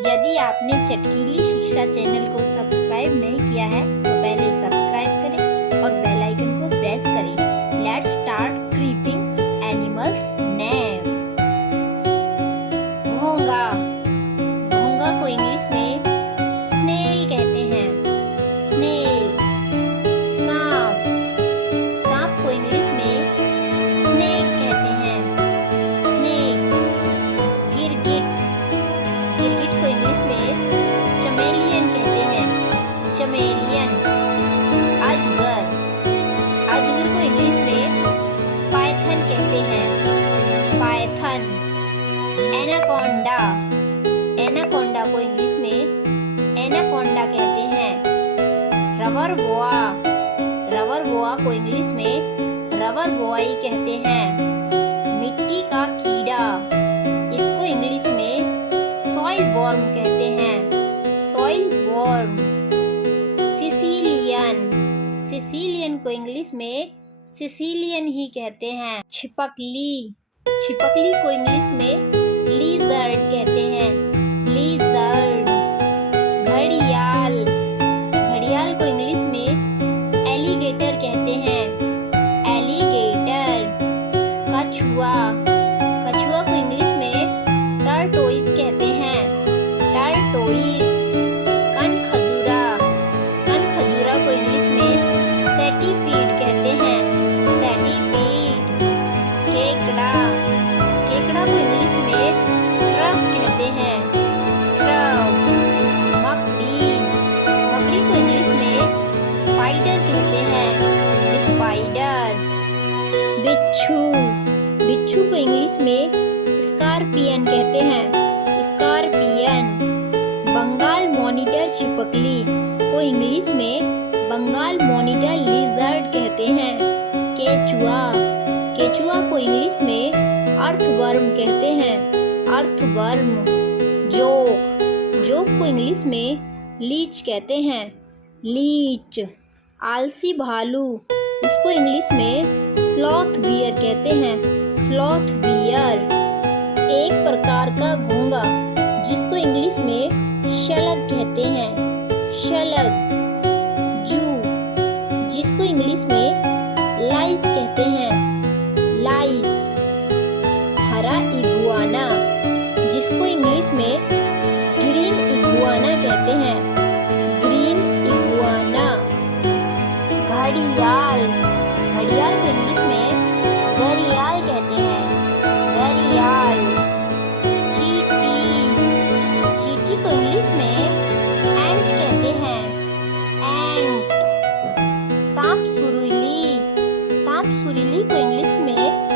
यदि आपने चटकीली शिक्षा चैनल को सब्सक्राइब नहीं किया है तो पहले सब्सक्राइब करें और बेल आइकन को प्रेस करें। Let's start creeping animals name. घोंगा। घोंगा को इंग्लिश में स्नेल कहते हैं। स्नेल। सांप। सांप को इंग्लिश में स्नेक कहते हैं। स्नेक। गिरगिट। गिरगिट को इंग्लिश में चमेलियन कहते हैं। चमेलियन। अजगर। अजगर को इंग्लिश में पाइथन कहते हैं। पाइथन। एनाकोंडा। एनाकोंडा को इंग्लिश में एनाकोंडा कहते हैं। रबर बोआ। रबर बोआ को इंग्लिश में रबर बोआई कहते हैं। मिट्टी का कीड़ा। इसको इंग्लिश में सॉइल वॉर्म कहते हैं। Soil worm. सिसिलियन। सिसिलियन को इंग्लिश में सिसिलियन ही कहते हैं। छिपकली। छिपकली को इंग्लिश में लिजर्ड कहते हैं। लिजर्ड। घड़ियाल। घड़ियाल को इंग्लिश में एलिगेटर कहते हैं। एलिगेटर। कछुआ। कछुआ को इंग्लिश में टर्टोइज कहते हैं। टर्टोइज। कनखजूरा। कनखजूरा को इंग्लिश में सेंटीपीड कहते हैं। सेंटीपीड। केकड़ा। केकड़ा को इंग्लिश में क्रब कहते हैं। क्रब। मकड़ी। मकड़ी को इंग्लिश में स्पाइडर कहते हैं। स्पाइडर। बिच्छू। बिच्छू को इंग्लिश में स्कॉर्पियन कहते हैं। स्कॉर्पियन। बंगाल मॉनिटर छिपकली को इंग्लिश में बंगाल मॉनिटर लिजर्ड कहते हैं। केचुआ। केचुआ को इंग्लिश में अर्थवर्म कहते हैं। अर्थवर्म। जोक। जोक को इंग्लिश में लीच कहते हैं। लीच। आलसी भालू। इसको इंग्लिश में स्लॉथ बियर कहते हैं। Sloth bear. एक प्रकार का घोंगा जिसको इंग्लिश में शलग कहते हैं। शलग। जू। जिसको इंग्लिश में लाइस कहते हैं। लाइस। हरा इगुआना। जिसको इंग्लिश में ग्रीन इगुआना कहते हैं। Green iguana. घड़ियाल। घड़ियाल को इंग्लिश में घड़ियाल कहते हैं। घड़ियाल। चींटी। चींटी को इंग्लिश में एंट कहते हैं। एंट। सांप सुरीली। सांप सुरीली को इंग्लिश में